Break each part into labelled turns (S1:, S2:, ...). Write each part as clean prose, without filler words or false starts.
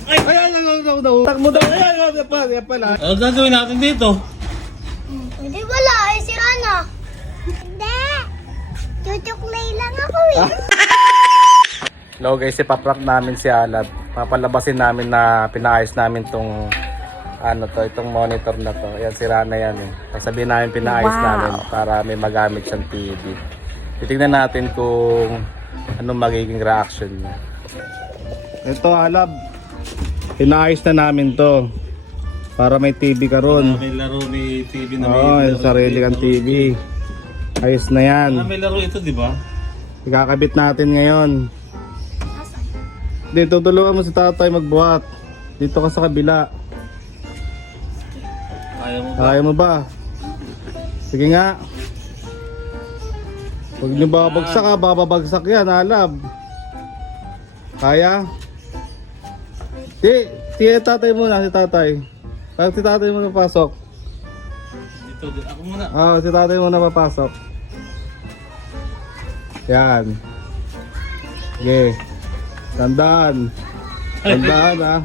S1: Takmo daw. Ay, pala.
S2: Ano gagawin natin dito?
S3: Hindi wala, eh sira na. Hindi. Tutuklay lang ako eh.
S1: Hello guys, ipaprank namin si Alab. Papalabasin namin na pinaayos namin tong itong monitor na to. Ayan, sira na yan eh. Sasabihin namin pinaayos namin para may magamit siyang TV. Titignan natin kung anong magiging reaction niya. Ito Alab, pinaayos na namin to para may TV ka ron.
S2: May laro, may TV na
S1: Oo, yung sarili kang TV. Ayos na yan.
S2: May laro ito, di ba?
S1: Ikakabit natin ngayon. Dito, tutulungan mo si tatay magbuhat. Dito ka sa kabila.
S2: Ayaw mo ba?
S1: Ayaw mo ba? Sige nga. Huwag niyo babagsak ha, babagsak yan, Alab. Kaya? Si tatay muna, si tatay. Pag si tatay muna papasok.
S2: Dito, ako muna.
S1: Si tatay muna papasok. Yan. Sige. Tandaan. Tandaan ha.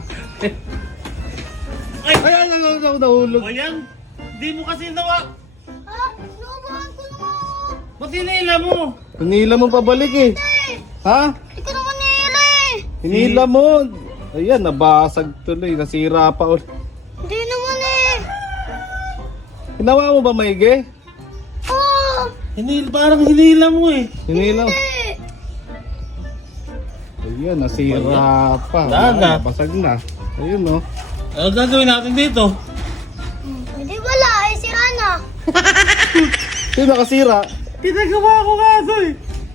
S1: Ay, nahulog.
S2: O yan, di mo kasi nawa.
S3: Ha? Sinubuhan ko naman.
S2: Ba't hinila mo?
S1: Hinila mo pabalik eh. Ha?
S3: Hindi ko naman nila eh.
S1: Hinila mo. Ayan, nabasag tuloy. Nasira pa ulit.
S3: Hindi naman eh.
S1: Hinawa mo ba maigi?
S3: Oh,
S2: Parang hinila mo eh.
S1: Hinila mo.
S3: eh.
S1: Ayan, nasira pa.
S2: Wala na.
S1: Basag na. Ayun no.
S2: Ano gagawin natin dito?
S3: Hindi wala, eh sira na.
S1: Sino nakasira?
S2: Pinagawa ko nga ito eh.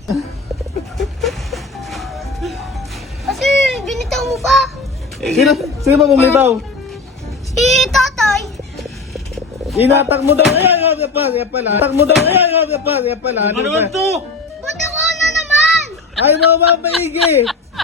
S3: Kasi binitaw mo pa.
S1: Sino ba bumitaw?
S3: Si tatay.
S1: Inatak mo daw. Ayan pala. Inatak mo daw. Ayan pala.
S2: Ano naman to?
S3: Ba't ako na naman?
S1: Ay, mga maigi.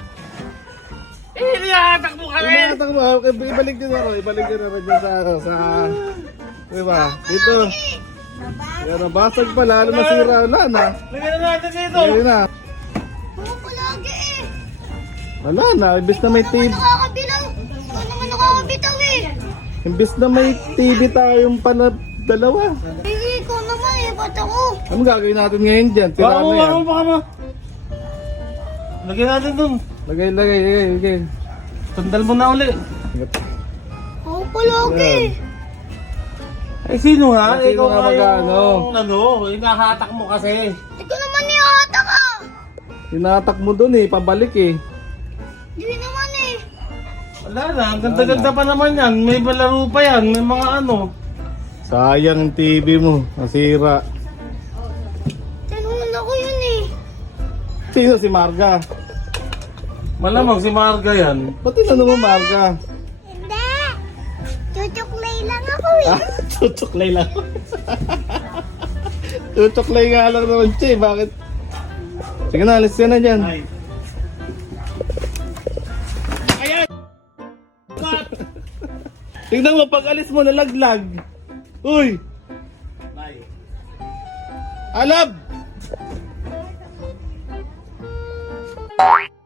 S2: Inihatak mo kami!
S1: Inatak mo. Ibalik din ako. Ibalik din ako dyan sa... Diba? Dito. Yan, nabasag pa. Lalo masira. Wala na.
S2: Lagyan na natin dito!
S1: Ayun na.
S3: Oo, palagi eh.
S1: Wala na. Imbis na may TV.
S3: Nakakabilaw. Ikaw naman nakakabitaw eh.
S1: Imbis na may TV tayong dalawa.
S3: Eh, ikaw naman eh. Ba't ako?
S1: Ano gagawin natin ngayon dyan? Sira na yan.
S2: Baka mo. Lagyan natin dun.
S1: Lagay.
S2: Tandal mo na uli.
S3: Oo, palagi.
S2: Ay, sino nga?
S1: Sino
S2: Ikaw
S1: nga
S2: nga
S1: mag-ano?
S2: yung hinahatak mo kasi.
S3: Ikaw naman nihatak ka.
S1: Tinatak mo dun eh. Pabalik eh.
S3: Hindi naman eh.
S2: Wala na, ang ganda-ganda pa naman yan. May balaro pa yan, may mga ano.
S1: Sayang ang TV mo. Nasira.
S3: Tinungan ako yun eh.
S1: Sino si Marga?
S2: Malamang si Marga yan.
S1: Ba't tinanong mo Marga?
S3: Hindi. Tutuklay lang ako eh.
S1: Tutuklay lang. Tutuklay nga lang naman siya eh. Bakit? Sige na, alis ka na dyan.
S2: Ay. Ayan!
S1: Tignan mo, pag alis mo, nalaglag. Uy!
S2: Ay.
S1: Alab!